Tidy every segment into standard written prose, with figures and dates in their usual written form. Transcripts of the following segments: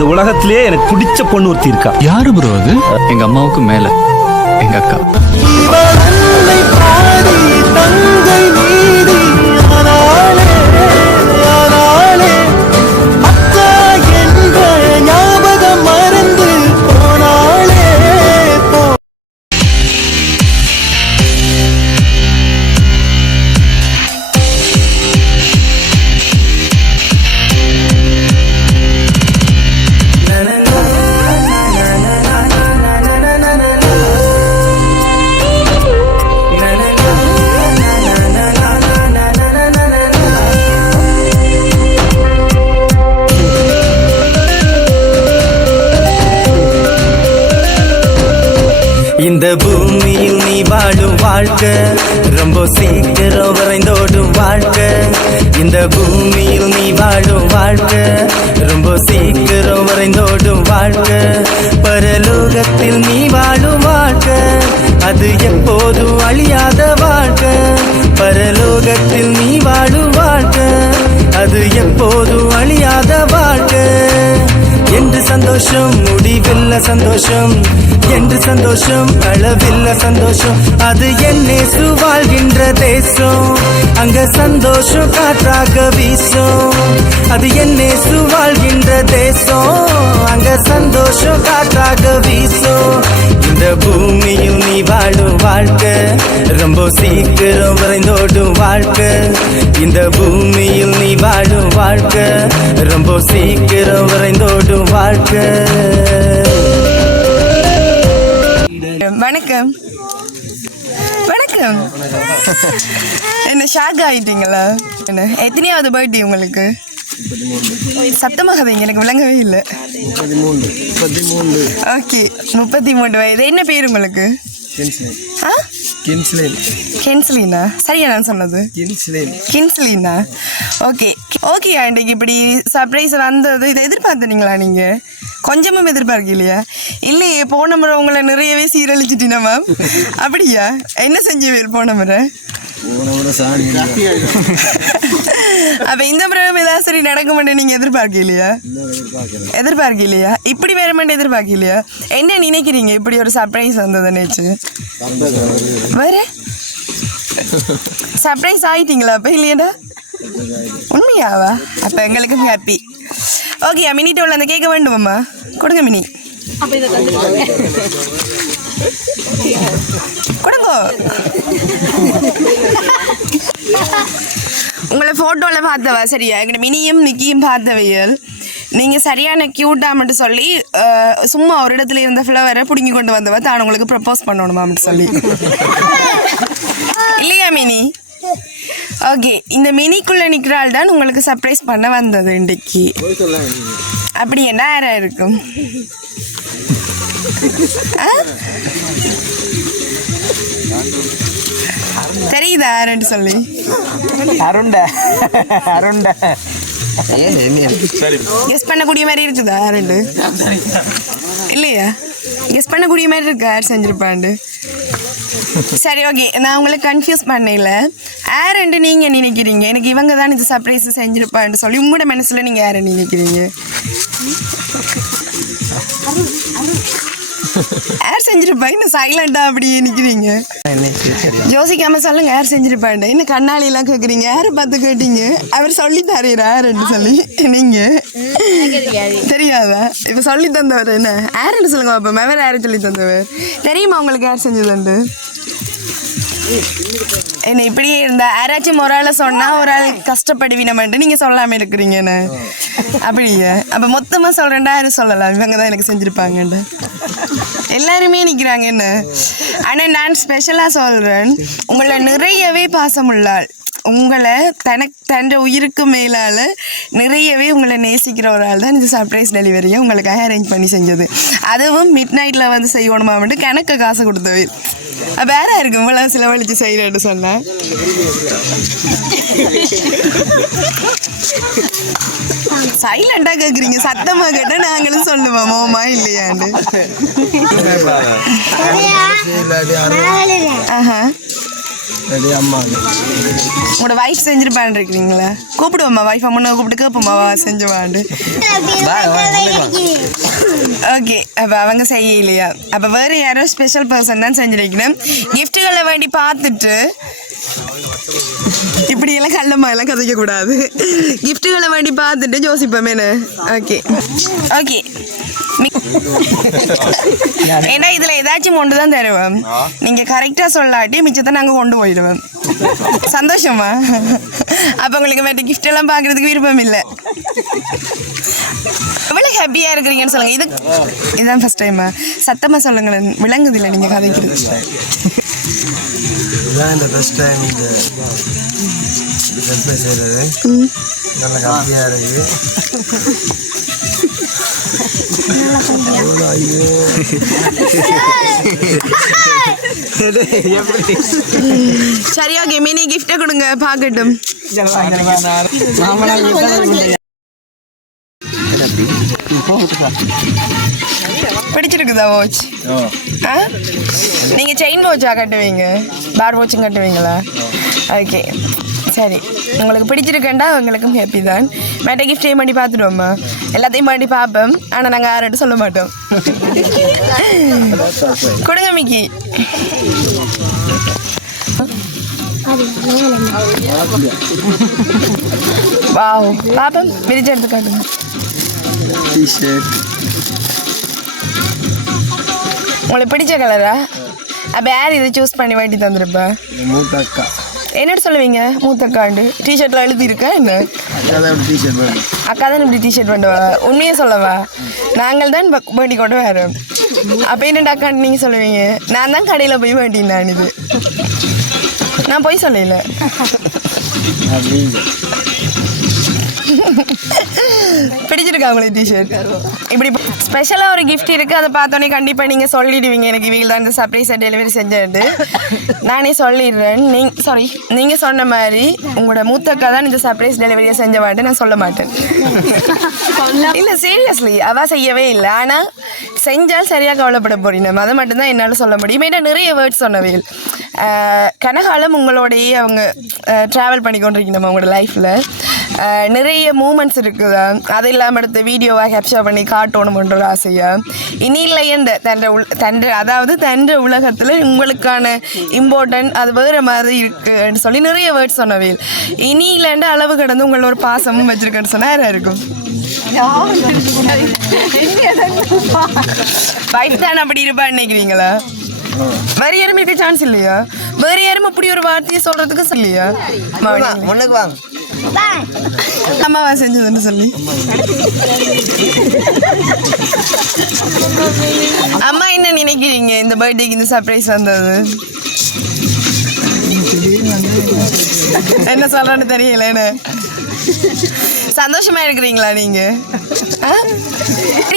இந்த உலகத்திலேயே எனக்கு பிடிச்ச பொண்ணு ஒருத்தி இருக்கா. யாரு ப்ரோ அது? எங்க அம்மாவுக்கு மேல எங்க அக்கா. இந்த பூமியில் நீ வாழும் வாழ்க்கை ரொம்ப சீக்கிரம் விரைந்தோடும் வாழ்க்கை. இந்த பூமியில் நீ வாழும் வாழ்க்கை ரொம்ப சீக்கிரம் விரைந்தோடும் வாழ்க்கை. பரலோகத்தில் நீ வாழும் வாழ்க்கை அது எப்போதும் அழியாத வாழ்க்கை. பரலோகத்தில் நீ வாழும் வாழ்க்கை அது எப்போதும் அழியாத வாழ்க்கை. என்று சந்தோஷம் முடிவில்ல சந்தோஷம், என்று சந்தோஷம் அளவில்ல சந்தோஷம். அது என்னேசு வாழ்கின்ற தேசம், அங்க சந்தோஷம் காற்றாக வீசும். அது என்னேசு வாழ்கின்ற தேசம், அங்க சந்தோஷம் காற்றாக வீசும். இந்த பூமியில் நீ வாழும் வாழ்க்கை ரொம்ப சீக்கிரம் விரைந்தோடும் வாழ்க்கை. இந்த பூமியில் நீ வாழும் வாழ்க்கை ரொம்ப சீக்கிரம் விரைந்தோடும் வாழ்க்கை. வணக்கம். வணக்கம். என்ன ஷாக் ஆயிட்டீங்களா? என்ன எத்தனையாவது பர்த்டே உங்களுக்கு? சத்தமாக எனக்கு விளங்கவே இல்லை. 33. ஓகே, 33 வயது. என்ன பேர் உங்களுக்கு? கென்ஸ்லினா? சரியா நான் சொன்னது? கின்ஸ்லினா. Okay okay. அன்றைக்கு இப்படி சர்ப்ரைஸ் வந்தது இதை எதிர்பார்த்துனீங்களா நீங்க? கொஞ்சமும் எதிர்பார்க்கலையா? இல்லையே, போன முறை உங்களை நிறையவே சீரழிச்சிட்டீனா மேம்? அப்படியா? என்ன செஞ்சீங்க போன முறை? அப்ப இந்த முறை ஏதாவது சரி நடக்க மாட்டேன் நீங்க எதிர்பார்க்கலையா? எதிர்பார்க்கலையா? இப்படி வேற மாட்டேன் எதிர்பார்க்கலையா? என்ன நினைக்கிறீங்க இப்படி ஒரு சர்ப்ரைஸ் வந்ததுன்னு? வேற சர்ப்ரைஸ் ஆயிட்டீங்களா அப்ப? இல்லையாடா? உண்மையாவா? அப்ப எங்களுக்கும் ஹாப்பி. ஓகே, மினிட்ட உள்ள அந்த கேட்க வேண்டுமாம்மா? கொடுங்க மினி, கொடுங்க. உங்களை ஃபோட்டோவில் பார்த்தவா சரியா? எங்கள் மினியும் நிக்கியும் பார்த்தவையல் நீங்கள் சரியான க்யூட்டாக மட்டும் சொல்லி சும்மா ஒரு இடத்துல இருந்த ஃப்ளவரை பிடுங்கி கொண்டு வந்தவா தான் உங்களுக்கு ப்ரப்போஸ் பண்ணணுமா மட்டும் சொல்லி இல்லையா மினி? ஓகே, இந்த மினிக்குள்ளே நிற்கிறாள் தான் உங்களுக்கு சர்ப்ரைஸ் பண்ண வந்தது இன்றைக்கு. அப்படி என்ன யாரா இருக்கும்? தெரியுதா யாருன்னு சொல்லி? கெஸ் பண்ணக்கூடிய மாதிரி இருக்குதா யாருண்டு? இல்லையா? கெஸ் பண்ணக்கூடிய மாதிரி இருக்கா யார் செஞ்சிருப்பாண்டு? சரி, ஓகே, நான் உங்களுக்கு கன்ஃபியூஸ் பண்ணல. யாருண்டு நீங்க நினைக்கிறீங்க? எனக்கு இவங்க தான் இது சர்ப்ரைஸ் செஞ்சிருப்பான்னு சொல்லி உங்களோட மனசுல நீங்க யாரை நினைக்கிறீங்க? யார் செஞ்சிருப்பா? இன்னும் சைலண்டா அப்படியே நிக்கிறீங்க. யோசிக்காம சொல்லுங்க, யார் செஞ்சிருப்பாண்டு? இன்னும் கண்ணாடி எல்லாம் கேக்குறீங்க. யாரை பார்த்து கேட்டீங்க? அவர் சொல்லி தரீரா யாருன்னு சொல்லி? நீங்க தெரியாதா? இப்ப சொல்லி தந்தவர் என்ன யாருன்னு சொல்லுங்க பாப்பா. வேற யாரும் சொல்லி தந்தவர் தெரியுமா உங்களுக்கு? யார் செஞ்சதுண்டு? என்ன இப்படியே இருந்தா யாராச்சும் ஒரு ஆளை சொன்னா ஒரு ஆள் கஷ்டப்படுவீனமான்ட்டு நீங்க சொல்லாம இருக்கிறீங்க என்ன? அப்படியே அப்ப மொத்தமா சொல்றேன்டா யாரும் சொல்லலாம் இவங்க தான் எனக்கு செஞ்சிருப்பாங்கன்னு எல்லாருமே நிக்கிறாங்க என்ன? ஆனா நான் ஸ்பெஷலா சொல்றேன், உங்களை நிறையவே பாசமுள்ளாள், உங்களை தன் உயிருக்கு மேலால நிறையவே உங்களை நேசிக்கிற ஒரு ஆள் தான் இந்த சர்ப்ரைஸ் டெலிவரியை உங்களுக்காக அரேஞ்ச் பண்ணி செஞ்சது. அதுவும் மிட் நைட்ல வந்து செய்யணுமா மட்டும் கணக்கு காசு கொடுத்தவை. வேற இருக்கு இவ்வளவு செலவழிச்சு செய்யறேன்னு சொன்ன சைலண்டா கேக்குறீங்க. சத்தமா கேட்டா நாங்களும் சொல்லுவோம் மோமா இல்லையாண்டு. உங்களோட வைஃப் செஞ்சிருப்பான்னு இருக்கிறீங்களா? கூப்பிடுவோம்மா வைஃப் அம்மனை கூப்பிட்டு கேட்போம்மாவா செஞ்சுவாண்டு. ஓகே அப்போ அவங்க செய்யலையா அப்போ வேறு யாரோ ஸ்பெஷல் பர்சன் தான் செஞ்சிருக்கணும் கிஃப்ட்டுகளை வேண்டி பார்த்துட்டு இப்படியெல்லாம் கள்ளம்மாயெல்லாம் கதைக்க கூடாது கிஃப்ட்டுகளை வேண்டி பார்த்துட்டு யோசிப்போமேனு ஓகே ஓகே ஏன்னா இதில் ஏதாச்சும் ஒன்று தான் தருவேன் நீங்கள் கரெக்டாக சொல்லாட்டி மிச்சத்தை நாங்கள் கொண்டு போயிடுவோம் சந்தோஷமா அப்போ உங்களுக்கு வேறு கிஃப்ட் எல்லாம் பார்க்குறதுக்கு விருப்பம் இல்லை எவ்வளோ ஹாப்பியாக இருக்கிறீங்கன்னு சொல்லுங்கள் இதுதான் ஃபஸ்ட் டைமா சத்தமாக சொல்லுங்களேன் விளங்குது இல்லை நீங்கள் கதைக்கிறது இதுதான் இந்த ஃபர்ஸ்ட் டைம் இந்த சர்ப்ரைஸ் செய்கிறது நல்ல ஹாப்பியாக இருக்குது ஐயோ சரி ஓகே மினி கிஃப்டை கொடுங்க பார்க்கட்டும் பிடிச்சிருக்குதா வாட்ச் ஆ நீங்கள் செயின் வாட்சா கட்டுவீங்க பார் வாட்சும் கட்டுவீங்களா ஓகே சரி உங்களுக்கு பிடிச்சிருக்கேன்டா உங்களுக்கும் ஹாப்பி தான் மேட்ட கிஃப்டையும் பண்ணி பார்த்துடுவோம்மா எல்லாத்தையும் பண்ணி பார்ப்போம் ஆனால் நாங்கள் யார்கிட்ட சொல்ல மாட்டோம் கொடுங்க மிக்கி வாவ் பாப்போம் விரிச்சு எடுத்து காட்டுங்க உங்களுக்கு பிடிச்ச கலரா அப்போ யார் இதை சூஸ் பண்ணி வாட்டி தந்துருப்பா மூத்தக்கா என்னட்டு சொல்லுவீங்க மூத்தக்காண்டு டிஷர்ட்டில் எழுதியிருக்கா என்ன அக்கா தான் இப்படி டிஷர்ட் பண்ணுவா உண்மையே சொல்லவா நாங்கள் தான் வேண்டி கொண்டு வரோம் அப்போ என்னட்டு அக்காண்டு நீங்கள் சொல்லுவீங்க நான் தான் கடையில் போய் வேண்டினேன் நான் இது நான் போய் சொல்லல பிடிச்சிருக்கா உங்களுக்கு டிஷர்ட் இப்படி ஸ்பெஷலாக ஒரு கிஃப்ட் இருக்குது அதை பார்த்தோன்னே கண்டிப்பாக நீங்கள் சொல்லிடுவீங்க எனக்கு இவங்க தான் இந்த சர்ப்ரைஸை டெலிவரி செஞ்சுட்டு நானே சொல்லிடுறேன் நீங்கள் சொன்ன மாதிரி உங்களோட மூத்தக்கா தான் இந்த சர்ப்ரைஸ் டெலிவரியை செஞ்சவாட்டு நான் சொல்ல மாட்டேன் இல்லை சீரியஸ்லி அவள் செய்யவே இல்லை ஆனால் செஞ்சால் சரியாக கவலைப்பட போறீங்க அதை மட்டும்தான் என்னால் சொல்ல முடியும் ஏன்னா நிறைய வேர்ட்ஸ் சொன்னவே கனகாலம் உங்களோடையே அவங்க ட்ராவல் பண்ணி கொண்டிருக்கணும் அவங்களோட லைஃப்பில் நிறைய மூமெண்ட்ஸ் இருக்குதா அது இல்லாமல் எடுத்து வீடியோவாக கேப்சர் பண்ணி காட்டணும்ன்ற ஒரு ஆசையாக இனி இல்லையண்ட அதாவது தன்ற உலகத்தில் உங்களுக்கான இம்பார்ட்டன்ட் அது வேறு மாதிரி இருக்குன்னு சொல்லி நிறைய வேர்ட்ஸ் சொன்னவே இனி இல்லைண்ட அளவு கடந்து உங்களோட ஒரு பாசமும் வச்சுருக்கேன்னு சொன்னால் யாராக இருக்கும் வைஃப் தான் அப்படி இருப்பான்னு நினைக்கிறீங்களா வேறு யாரும் இருக்க சான்ஸ் இல்லையா வேறு யாரும் அப்படி ஒரு வார்த்தையை சொல்கிறதுக்கு இல்லையா முன்னுக்கு வாங்க அம்மாவா செஞ்சதுன்னு சொல்லி அம்மா என்ன நினைக்கிறீங்க இந்த பர்த்டேக்கு இந்த சர்ப்ரைஸ் வந்தது என்ன சொல்றேன்னு தெரியல சந்தோஷமா இருக்கிறீங்களா நீங்க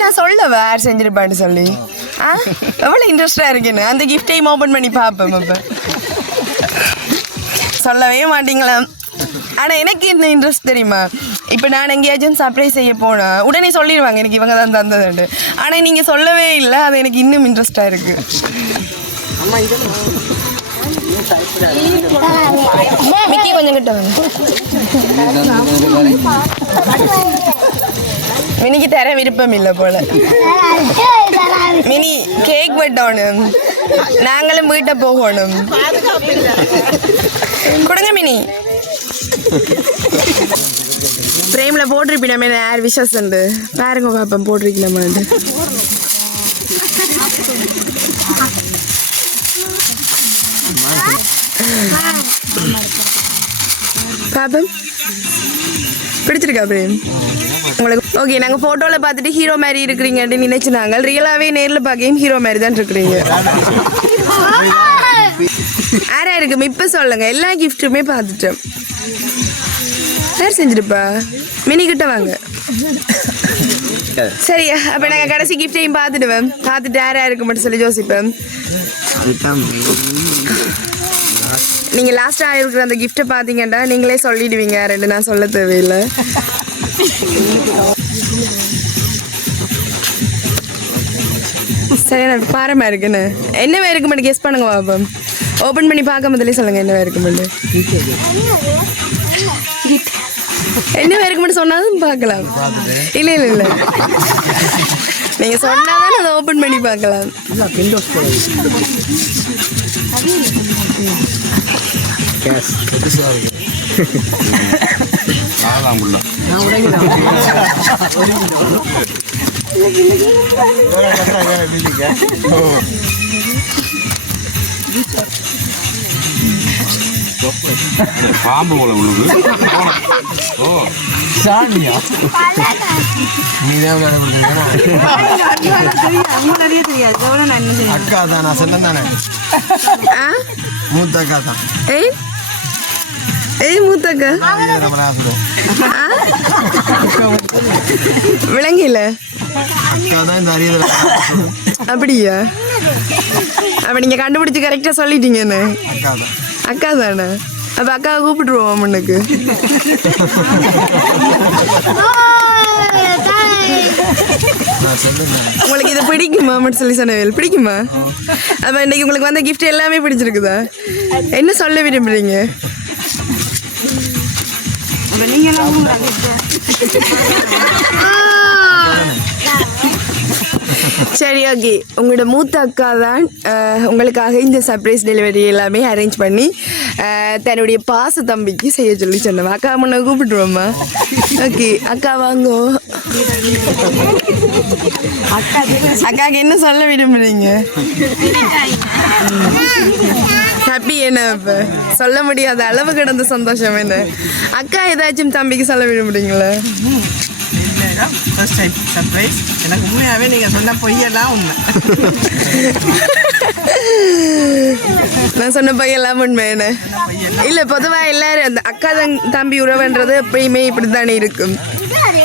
நான் சொல்லவா யார் செஞ்சிருப்பான்னு சொல்லி எவ்வளோ இன்ட்ரெஸ்டாக இருக்குன்னு அந்த கிஃப்டையும் ஓப்பன் பண்ணி பார்ப்பேன் அப்போ சொல்லவே மாட்டீங்களா ஆனால் எனக்கு இந்த இன்ட்ரெஸ்ட் தெரியுமா இப்போ நான் எங்கேயாச்சும் சர்ப்ரைஸ் செய்ய போனால் உடனே சொல்லிடுவாங்க எனக்கு இவங்க தான் தந்ததுண்டு ஆனால் நீங்கள் சொல்லவே இல்லை அது எனக்கு இன்னும் இன்ட்ரெஸ்டாக இருக்குது மிக்கி கொஞ்சம் கிட்ட மினிக்கு தர விருப்பம் இல்லை போல மினி கேக் வெட்டணும் நாங்களும் வீட்டை போகணும் கொடுங்க மினி ஃப்ரேமில் போட்டிருப்பீங்க யார் விஷஸ் உண்டு பாருங்க பாப்பா போட்டிருக்கலாமாண்டு பாப்பம் பிடிச்சிருக்கா பிரேம் உங்களுக்கு ஓகே நாங்கள் ஃபோட்டோவில் பார்த்துட்டு ஹீரோ மாதிரி இருக்கிறீங்கன்னு நினைச்சு நாங்கள் ரியலாகவே நேரில் பார்க்கையும் ஹீரோ மாதிரி தான் இருக்கிறீங்க யாரா இருக்கும் இப்போ சொல்லுங்க எல்லா கிஃப்ட்டுமே பார்த்துட்டோம் யார் செஞ்சிருப்பா மினிக்கிட்ட வாங்க சரியா அப்போ நாங்கள் கடைசி கிஃப்டையும் பார்த்துடுவேன் பார்த்துட்டு யாரா இருக்கு மட்டும் சொல்லி யோசிப்பேன் நீங்கள் லாஸ்ட்டாக இருக்கிற அந்த கிஃப்ட்டை பார்த்தீங்கன்னா நீங்களே சொல்லிடுவீங்க ரெண்டு நான் சொல்ல தேவையில்லை சரி நான் பாரமா இருக்குன்னு என்னவே இருக்கு மட்டும் கெஸ் பண்ணுங்க பாப்பா ஓப்பன் பண்ணி பார்க்க முதலே சொல்லுங்க என்னவே இருக்கு மட்டும் என்னவே இருக்கு மட்டும் சொன்னாலும் பார்க்கலாம் இல்லை இல்லை இல்லை நீங்கள் சொன்னாதான் ஓபன் பண்ணி பார்க்கலாம். பாம்பு போல உள்ளது. ஓ சாணியா நீதான் அக்கா தான் நான் சொன்னேன் தானே மூத்த அக்கா தான் ஏய் மூத்தக்கா விளங்கில அக்கா தான் இந்த அரியதில் அப்படியா? அப்ப நீங்க கண்டுபிடிச்சு கரெக்டா சொல்லிட்டீங்கன்னு. அக்கா தான் அக்கா தானே? அப்ப அக்காவை கூப்பிட்டுருவோம் முன்னுக்கு. நான் சொல்லுங்க உங்களுக்கு இது பிடிக்குமா மட்டும் சொல்லி சொன்னவேல் பிடிக்குமா? அப்ப இன்னைக்கு உங்களுக்கு வந்த கிஃப்ட் எல்லாமே பிடிச்சிருக்குதா? என்ன சொல்ல விரும்புறீங்க? சரி ஓகே, உங்களோட மூத்த அக்கா தான் உங்களுக்காக இந்த சர்ப்ரைஸ் டெலிவரி எல்லாமே அரேஞ்ச் பண்ணி தன்னுடைய பாச தம்பிக்கு செய்ய சொல்லி சொன்னோம். அக்கா முன்ன கூப்பிட்டுருவோம்மா. ஓகே அக்கா வாங்கோ. அக்காவுக்கு என்ன சொல்ல விரும்புறீங்க? ஹாப்பி என்ன? இப்போ சொல்ல முடியாத அளவு கிடந்த சந்தோஷம் என்ன? அக்கா ஏதாச்சும் தம்பிக்கு சொல்ல விரும்புறீங்களா? First time surprise. எனக்கு உண்மையாகவே நீங்கள் சொன்ன பொய்யெல்லாம் உண்மை. நான் சொன்ன பையெல்லாம் உண்மை என்ன? இல்லை பொதுவாக எல்லாரும் அந்த அக்கா தம்பி உறவுன்றது எப்பயுமே இப்படி தானே இருக்கும்,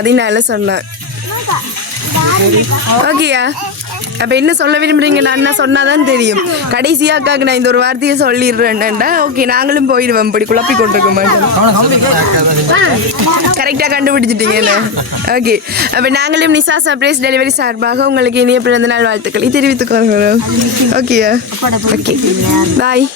அதனால சொன்னேன். ஓகேயா? அப்போ என்ன சொல்ல விரும்புறீங்க? நான் என்ன சொன்னாதான் தெரியும். கடைசியாக அக்காவுக்கு நான் இந்த ஒரு வார்த்தையை சொல்லிடுறேன்டா. ஓகே நாங்களும் போயிடுவோம், இப்படி குழப்பி கொண்டிருக்க மாட்டோம். கரெக்டாக கண்டுபிடிச்சிட்டீங்க என்ன? ஓகே அப்போ நாங்களும் நிசா சர்ப்ரைஸ் டெலிவரி சார்பாக உங்களுக்கு இனிய பிறந்தநாள் வாழ்த்துக்களை தெரிவித்துக் கொள்கிறோம். ஓகேயா? Okay bye.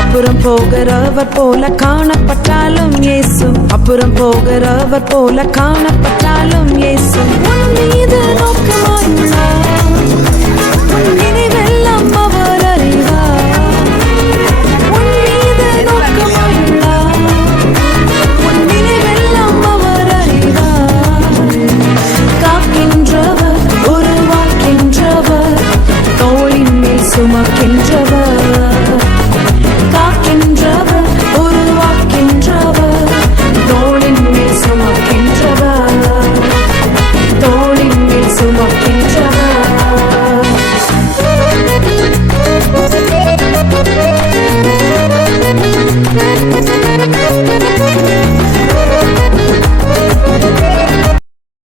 அப்புறம் போகிறவர் போல காணப்பட்டாலும் இயேசு, அப்புறம் போகிறவர் போல காணப்பட்டாலும் இயேசு